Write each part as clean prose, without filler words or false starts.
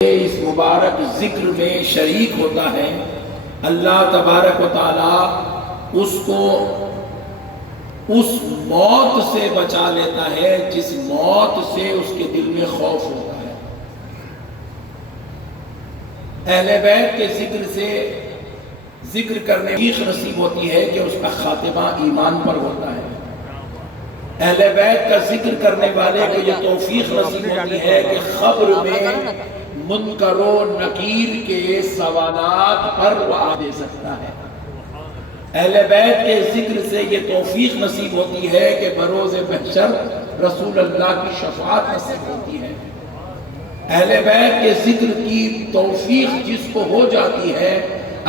اس مبارک ذکر میں شریک ہوتا ہے، اللہ تبارک و تعالی اس کو اس موت سے بچا لیتا ہے جس موت سے اس کے دل میں خوف ہوتا ہے۔ اہل بیت کے ذکر سے ذکر کرنے کی نصیب ہوتی ہے کہ اس کا خاتمہ ایمان پر ہوتا ہے۔ اہل بیت کا ذکر کرنے والے کو یہ توفیق نصیب ہوتی ہے کہ قبر میں منکر و نکیر کے سوالات پر وہ دے سکتا ہے۔ اہل بیت کے ذکر سے یہ توفیق نصیب ہوتی ہے کہ بروز محشر رسول اللہ کی شفاعت نصیب ہوتی ہے۔ اہل بیت کے ذکر کی توفیق جس کو ہو جاتی ہے،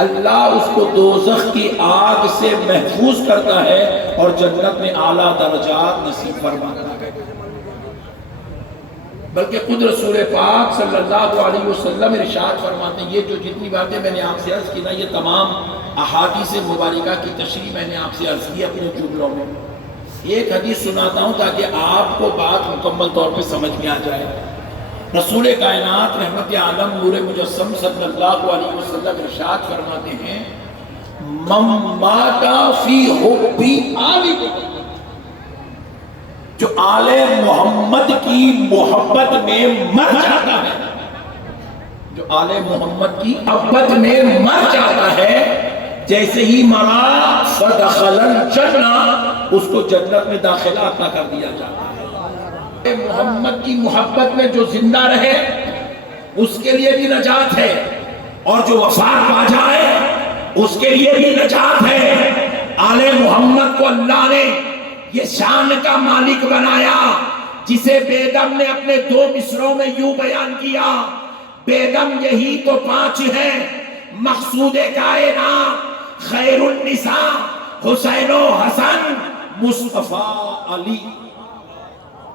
اللہ اس کو دوزخ کی آگ سے محفوظ کرتا ہے اور جنت میں اعلیٰ درجات نصیب فرماتا ہے۔ بلکہ خود رسول پاک صلی اللہ علیہ وسلم ارشاد فرماتے ہیں، یہ جو جتنی باتیں میں نے آپ سے عرض کی نا، یہ تمام احادیث مبارکہ کی تشریح میں نے آپ سے عرض کی اپنے جملوں میں۔ ایک حدیث سناتا ہوں تاکہ آپ کو بات مکمل طور پہ سمجھ میں آ جائے۔ رسول کائنات رحمت عالم نور مجسم صلی اللہ علیہ وسلم ارشاد فرماتے ہیں، من مات فی حب آل محمد، جو آل محمد کی محبت میں مر جاتا ہے، جو آل محمد کی محبت میں مر جاتا ہے، جیسے ہی مرا فدخل الجنہ، اس کو جنت میں داخلہ عطا کر دیا جاتا ہے۔ محمد کی محبت میں جو زندہ رہے اس کے لیے بھی نجات ہے، اور جو وفات پا جائے اس کے لیے بھی نجات ہے۔ آل محمد کو اللہ نے یہ شان کا مالک بنایا، جسے بیگم نے اپنے دو مصروں میں یوں بیان کیا، بیگم یہی تو پانچ ہیں، مقصود کائنات خیر النساء حسین و حسن مصطفیٰ علی۔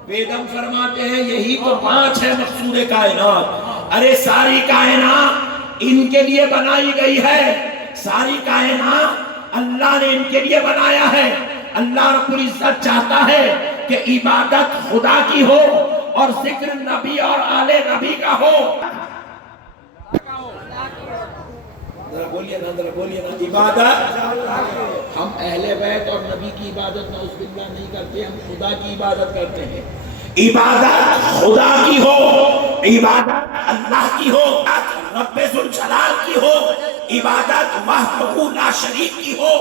بیگم فرماتے ہیں یہی تو پانچ ہے مقصود کائنات۔ ارے ساری کائنات ان کے لیے بنائی گئی ہے، ساری کائنات اللہ نے ان کے لیے بنایا ہے۔ اللہ رب العزت چاہتا ہے کہ عبادت خدا کی ہو اور ذکر نبی اور آل نبی کا ہو۔ بولیے نا عبادت، ہم اہل بیت اور نبی کی عبادت نعوذ باللہ نہیں کرتے، ہم خدا کی عبادت کرتے ہیں۔ عبادت خدا کی ہو، عبادت اللہ کی ہو، رب ذوالجلال کی ہو، عبادت وحدہ لا شریک کی ہو،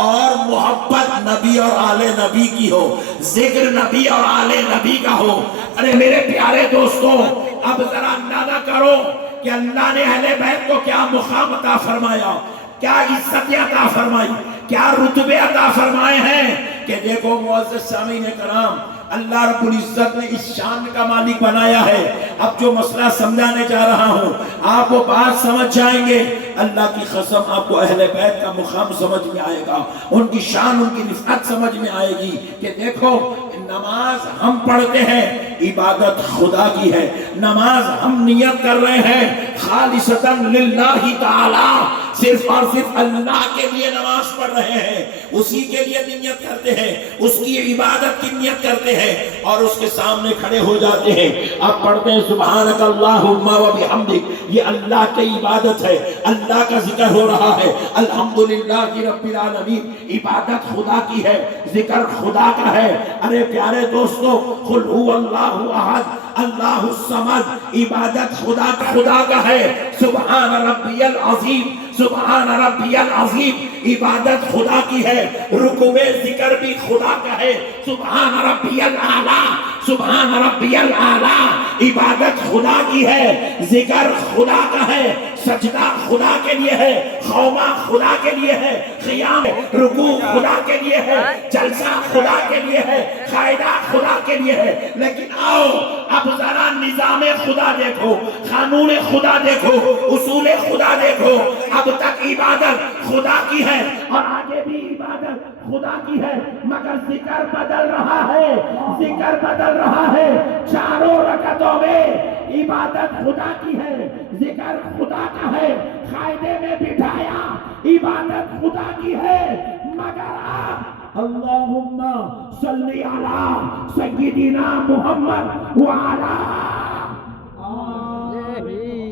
اور محبت نبی اور آل نبی کی ہو، ذکر نبی اور آل نبی کا ہو۔ ارے میرے پیارے دوستوں، اب ذرا اندازہ کرو کہ اللہ نے اہل بیت کو کیا مقام عطا فرمایا، کیا عزت عطا فرمائی، کیا رتبے عطا فرمائے ہیں کہ دیکھو معزز سامعین کرام، اللہ رب العزت نے اس شان کا مالک بنایا ہے۔ اب جو مسئلہ سمجھانے جا رہا ہوں آپ وہ بات سمجھ جائیں گے، اللہ کی قسم آپ کو اہل بیت کا مقام سمجھ میں آئے گا، ان کی شان ان کی رفعت سمجھ میں آئے گی کہ دیکھو نماز ہم پڑھتے ہیں، عبادت خدا کی ہے۔ نماز ہم نیت کر رہے ہیں خالصتاً للہ تعالی، صرف اور صرف اللہ کے لیے نماز پڑھ رہے ہیں، اسی کے لیے نیت کرتے ہیں، اس کی عبادت کی نیت کرتے ہیں اور اس کے سامنے کھڑے ہو جاتے ہیں۔ آپ پڑھتے ہیں سبحانک اللہم و بحمدک، یہ اللہ کی عبادت ہے، اللہ کا ذکر ہو رہا ہے۔ الحمدللہ رب العالمین، عبادت خدا کی ہے، ذکر خدا کا ہے۔ ارے پیارے دوستو، قل هو اللہ احد اللہ الصمد، عبادت خدا کا ہے۔ سبحان ربی العظیم، سبحان ربی العظیم، عبادت خدا کی ہے۔ رکوع ذکر بھی خدا کا ہے۔ سبحان ربی الاعلیٰ، سبحان ربی الاعلیٰ، عبادت خدا کی ہے، ذکر خدا کا ہے، سجدہ خدا کے لیے ہے، خوما خدا کے لیے ہے، قیام رکوع خدا کے لیے ہے، جلسہ خدا کے لیے ہے، قاعدہ خدا کے لیے ہے۔ لیکن آؤ اب ذرا نظام خدا دیکھو، قانون خدا دیکھو، اصول خدا دیکھو۔ اب تک عبادت خدا کی ہے اور آگے بھی عبادت خدا کی ہے، مگر ذکر بدل رہا ہے، ذکر بدل رہا ہے۔ چاروں رکعتوں میں عبادت خدا کی ہے، ذکر خدا کا ہے، قاعدے میں بٹھایا عبادت خدا کی ہے، مگر آپ اللہم صلی علی سیدنا محمد وعلی آلہ